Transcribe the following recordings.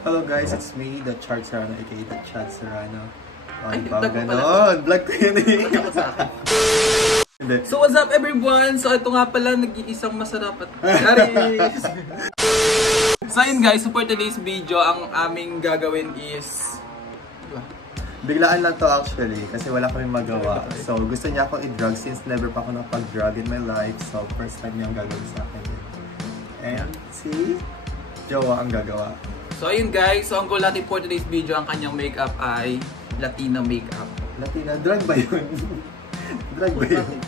Hello guys, it's me, the Chad Serrano, aka the Chad Serrano. Ay, ba ganon? Vlog ko yun eh. So what's up everyone? So ito nga pala, nag-iisang masarap at Charis! So yun guys, so for today's video, ang aming gagawin is... Biglaan lang to actually, kasi wala kami magawa. So gusto niya ako i-drug since never pa ako nakapag-drug in my life. So first time niya ang gagawin sa akin. And si Jowa ang gagawa. So ayun guys, so ang goal natin for today's video, ang kanyang makeup ay Latina makeup. Latina? Drug ba yun? Drug ba yun?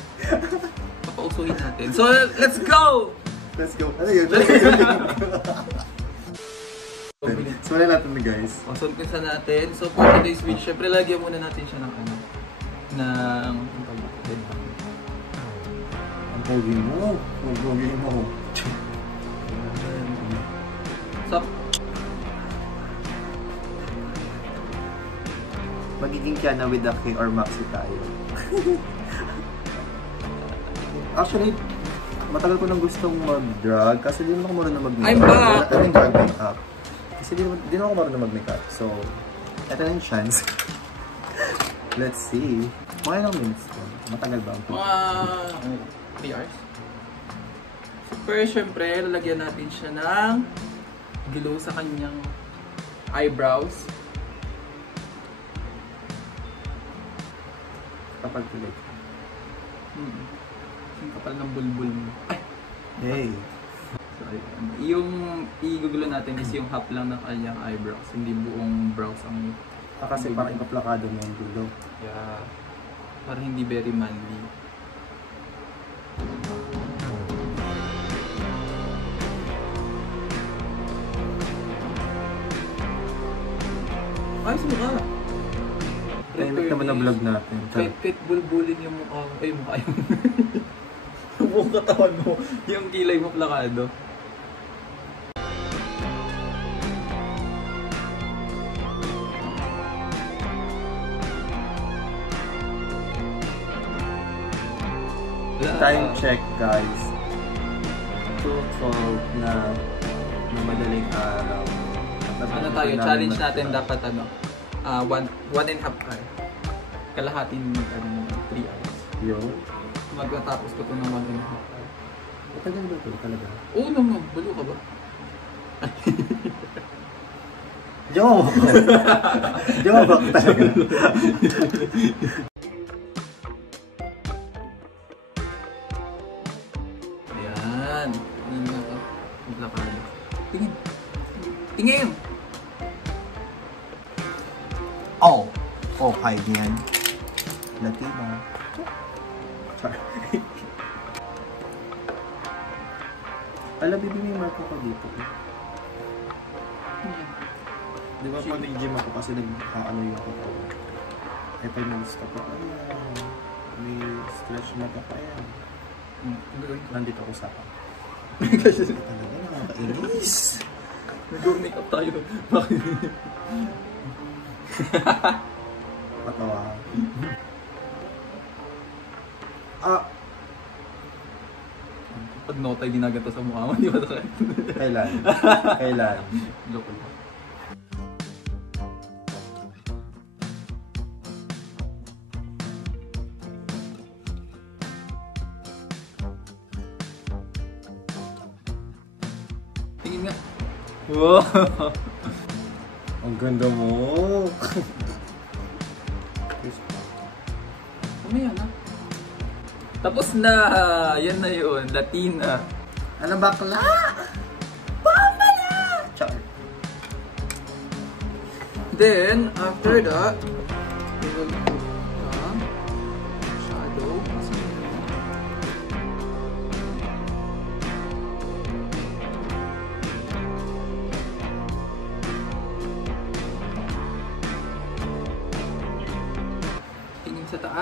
Papausuhin natin. So let's go! Let's go. Ano yun? Simulan natin guys. So umpisa natin. So for today's video, syempre lagyan muna natin siya ng ano, ng... Ang pogi mo. Ang pogi mo. So, magiging Kiana with the K or Maxi tayo. Actually, matagal ko nang gustong mag-drug kasi di naman ako marunong mag-makeup. I'm back! Ito yung drug makeup. Kasi di naman ako marunong mag-makeup. So, ito na yung chance. Let's see. Mga ilang minutes ko? Matagal ba? Mga 3 hours. So first, syempre, lalagyan natin siya ng glow sa kanyang eyebrows. Kapag tuloy. Yung kapal ng bulbul mo. Ay! Hey! So, yung i-google natin is yung half lang ng kanyang eyebrows. Hindi buong brows ang... Kasi parang ipaplakado mo yung dulo. Yeah. Parang hindi very manly. Ayos mo ka! Tahimik naman ang vlog natin. Kahit bulbulin yung mukha mo. Ay, mukha yung... yung katawan mo. Yung kilay mo plakado. Time check guys. 2:12 na madaling araw. Ano tayo? Challenge natin dapat ano? 1.5 hour. Kalahating 3 hours. Yun? Magtatapos ko ito ng 1.5 hour. Matagal ba ito talaga? Oo naman. Balo ka ba? Jowa! Jowa ba talaga? Ayan. Ayan na ito. Maglakad. Tingin. Tingin! Oh! Oh, hi yan. Latina. Sorry. Alam, bibi may marko ko dito. Di ba pag nag-gym ako kasi nag-ano yung ako. Eh, pag nag-stop ako, may stretch mata pa yan. Nandito ako sa akin. Kasi talaga, nakakainis. Nag-make-up tayo. Patawa. Pag nota yung ginagato sa mukha mo, di ba sakit? Kailan? Kailan? Loko lang. Tingin nga. Wow! Ang ganda mo! Mamaya na. Tapos na! Yan na yun. Latina. Ano bakla? Bomba na! Char. Then, after that, we will put the shadow.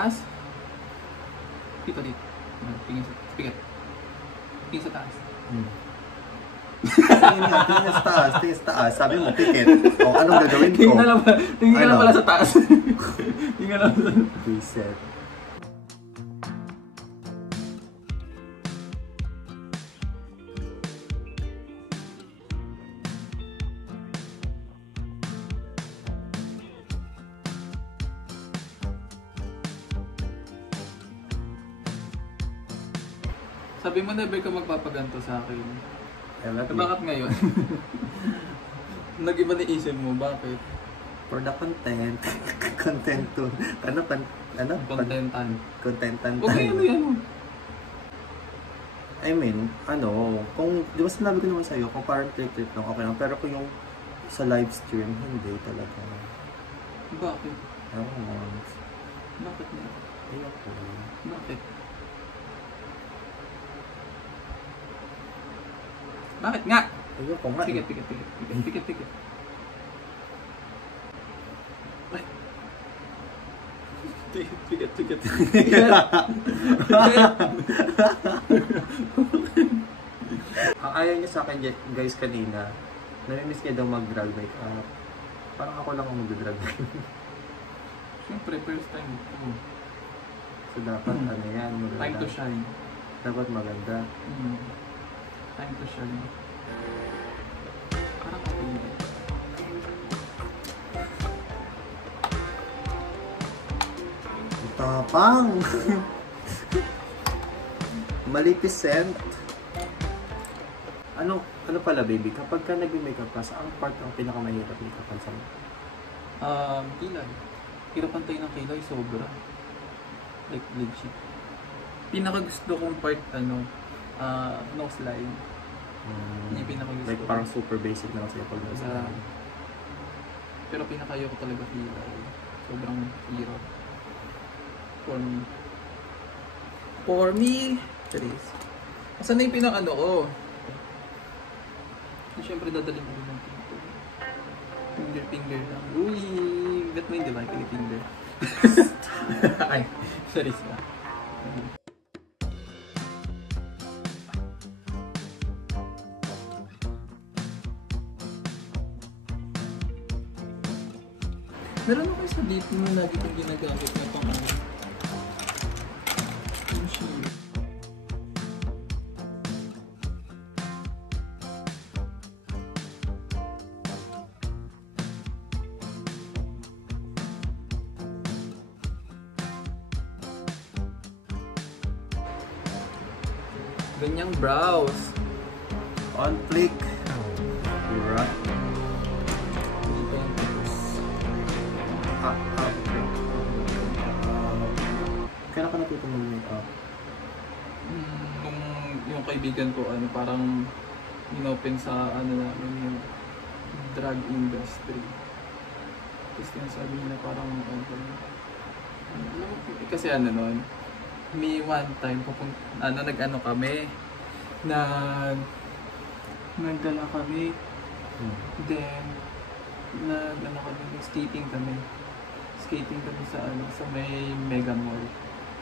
taas. Dito. Tingin sa pikit. Tingin sa taas. Tingin sa taas, tingin sa taas. Sabi mo, pikit. O, anong gagawin ko? Tingin ka lang pala sa taas. Tingin ka lang sa taas. Reset. Sabi mo never ka magpapaganto sa akin. Bakit ngayon? Nag-iba na isip mo, bakit? For the content. Content to. Contentan. Contentan Huwag tayo. kayo yan. I mean, kung, di ba sinabi ko naman sa'yo, kung parang trip lang, okay lang. Pero kung yung sa live stream, hindi talaga. Bakit? Ewan. Bakit nga? Ayoko. Bakit? Bakit nga? Ayoko nga. Sige, pikit. Pikit. Ang ayaw niya sa akin, guys, kanina, namimiss niya daw mag-drag makeup. Parang ako lang ang mag-drag makeup. Siyempre, first time. So, dapat yan, maganda. Time to shine. Dapat maganda. Time to shine. Parang ako yun. Tapang! Maleficent. Ano pala, baby? Kapag ka nag-makeup ka, saan part ang pinakamahirap makeupan sa mo? Kilay. Hirapan tayo ng kilay, sobra. Like, legit. Pinakagusto kong part, nose line. Yun yung pinakagusto Like, ko. parang super basic na kasi pag nasa. Pero pinakayo ko talaga kilay. Sobrang hirap. For me, Charis. Asan na yung pinakano ko? Siyempre dadalhin ko ng pinto. Finger lang. Uy! Bet mo hindi ba? Finger. Ay, Charis na. Meron ako sa dito na lagi kong ginagamit na pang machine. Ganyang brows. On flick. Right. Kailan ka natuto mag-makeup? Yung kaibigan ko, parang inopen sa namin yung drug industry. Tapos sabi nila parang kasi noon, may one time nag-ano kami, nagdala kami, then skating kami sa may Mega Mall.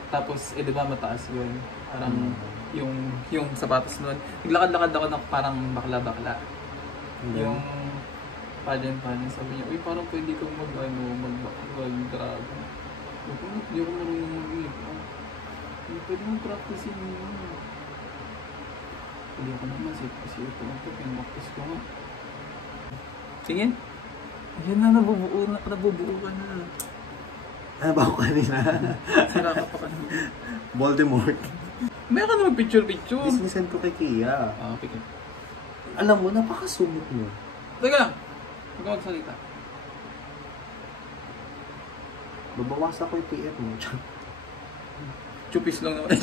Tapos di ba mataas yun, parang yung sapatos nun, naglakad-lakad ako ng parang bakla-bakla. Yung pageant, sabi niya, uy, parang pwede kang mag-drag. Hindi ako marunong mag-makeup. Pwede mong practicein mo. Pwede ako naman, kasi ito lang ito, pinaktis ko nga. Tingin? Yan na, nabubuo ka na. Ano ba ako kanina? Sira ka pa kanina. Voldemort. Meron ka na mag-picture-picture. Dismissan ko kay Kia. Okay. Alam mo, napakasumot mo. Teka lang. Huwag ka magsalita. Babawas ako yung TF mo. Chupis lang naman.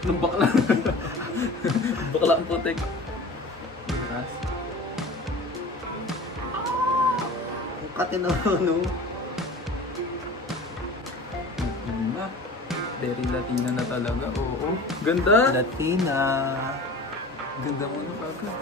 Nung bakla. Bakla ang putik. Taas. Ang kate na ano. Very Latina na talaga. Oo. Ganda. Latina. Ganda mo na agad.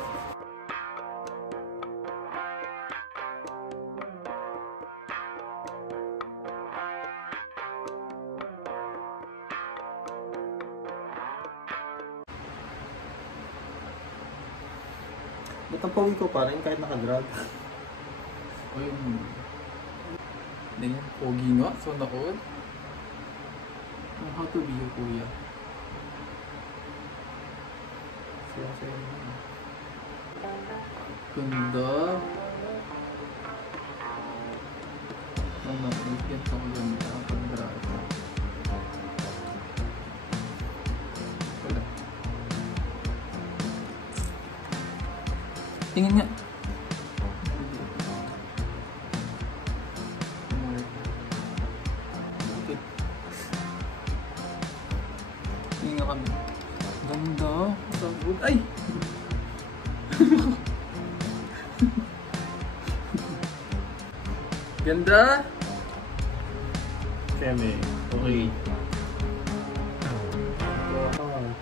Ba't ang pawi ko pa rin kahit nakadrag? O yung... Hindi yan. Pogi nga. So naon. How to be a kuya. Saya-saya naman. Ganda. Ang nakikita ko ganda. Ganda. Wala. Tingin nga. Okay. Tingin nga kami. Ganda. Sabog. Ay! Ganda! Seme, okay.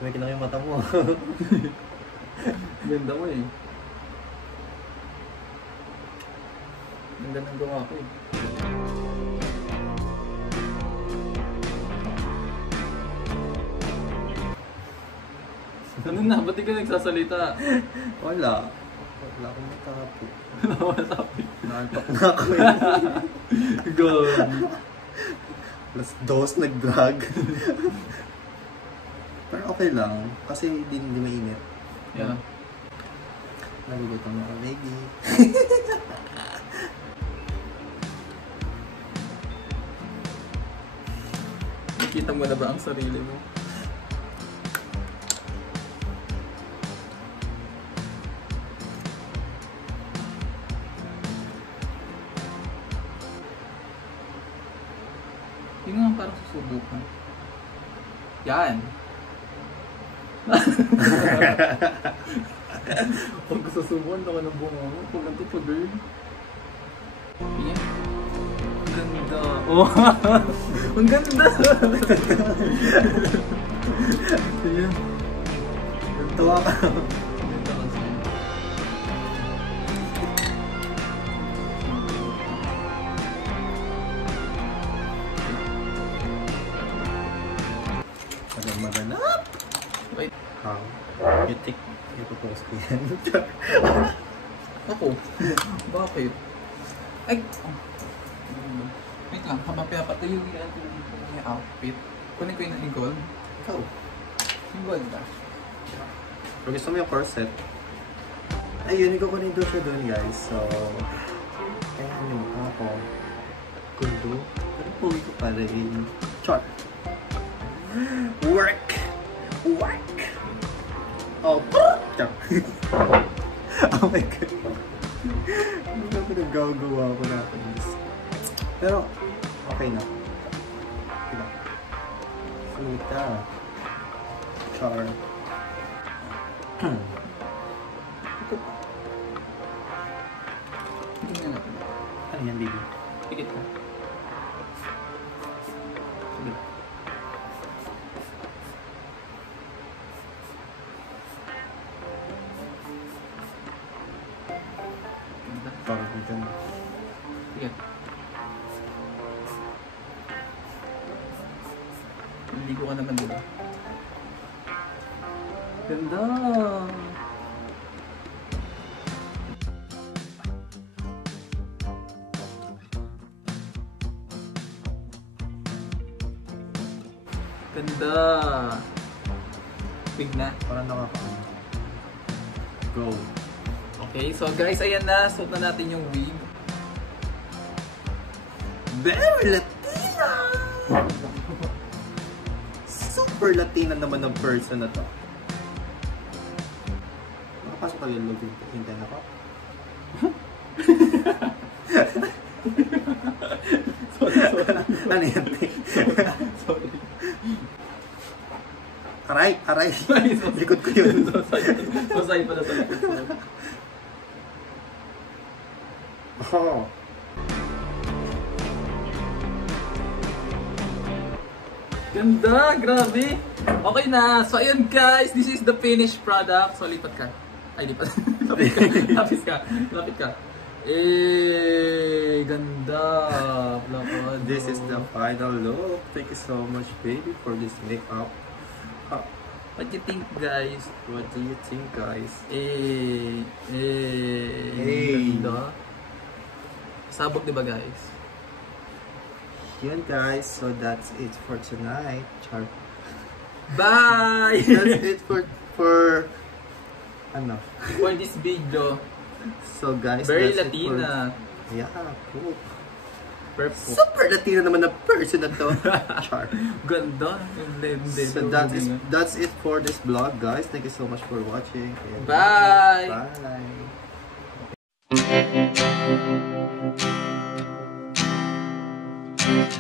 May kinang yung mata mo. Ganda mo eh. Ganda ng gawa ko eh. Ano na? Ba't di ka nagsasalita? Wala. Wala akong matapo. Nawasabi. Naantok na ako eh. God. Plus dos nag-drag. Pero okay lang. Kasi hindi mainit. Yeah. Naluluto na ako, baby. Nakita mo na ba ang sarili mo? Yung nga parang susubukan. Yan. Pag susubukan ako ng bunga mo, pag ganito pa girl. Yan. Ang ganda. Oh! Ang ganda! Yan. Tuwa ka. Ganda kasi. Maganap. Wait. How? You think ipopost ko yan? Ako? Bakit? Ay! Wait lang, habang pinapatuyo yan yung outfit. Kunin ko yung gold. Ikaw. Yung gold ba? Pero gusto mo yung corset? Ayun, ikukunin doon siya doon guys. So, kaya yung mukha ko. Gundo. Pero puwi ko pa rin. Char. Work! Work! Oh, char. Oh my God. Ano ba pinagagawa ko na ako? Pero, okay na. Diba? Salita. Char. Ito pa. Hindi nga natin. Ano yan, baby? Pikit ka. Sige. Ganda. Parang ko dyan. Sige. Naligo ka naman, diba? Ganda! Ganda! Big na. Parang nakakaano. Go. Okay, so guys, ayan na. Suot na natin yung wig. Very Latina! Super Latina naman ng person na to. Nakapasok ka yung loob dito. Hintayin ako. Sorry. Ano yan? Sorry. Aray! Likod ko yun. Masay pala sa likod. Oh. Ganda! Grabe! Okay na! So ayun guys, this is the finished product. So lipat ka. Ay, lipat. Lapit ka. Lapit ka. Ganda! Lakad. This is the final look. Thank you so much, baby, for this makeup. What do you think, guys? What do you think, guys? Ganda. Sabog, diba, guys? Yun, guys. So that's it for tonight. Char. Bye! That's it for ano? For this video. So guys, Very that's Latina. It for, yeah, cool. Perfect. Super Latina naman na person na to. Char. Ganda. So that's it for this vlog, guys. Thank you so much for watching. And Bye! Bye.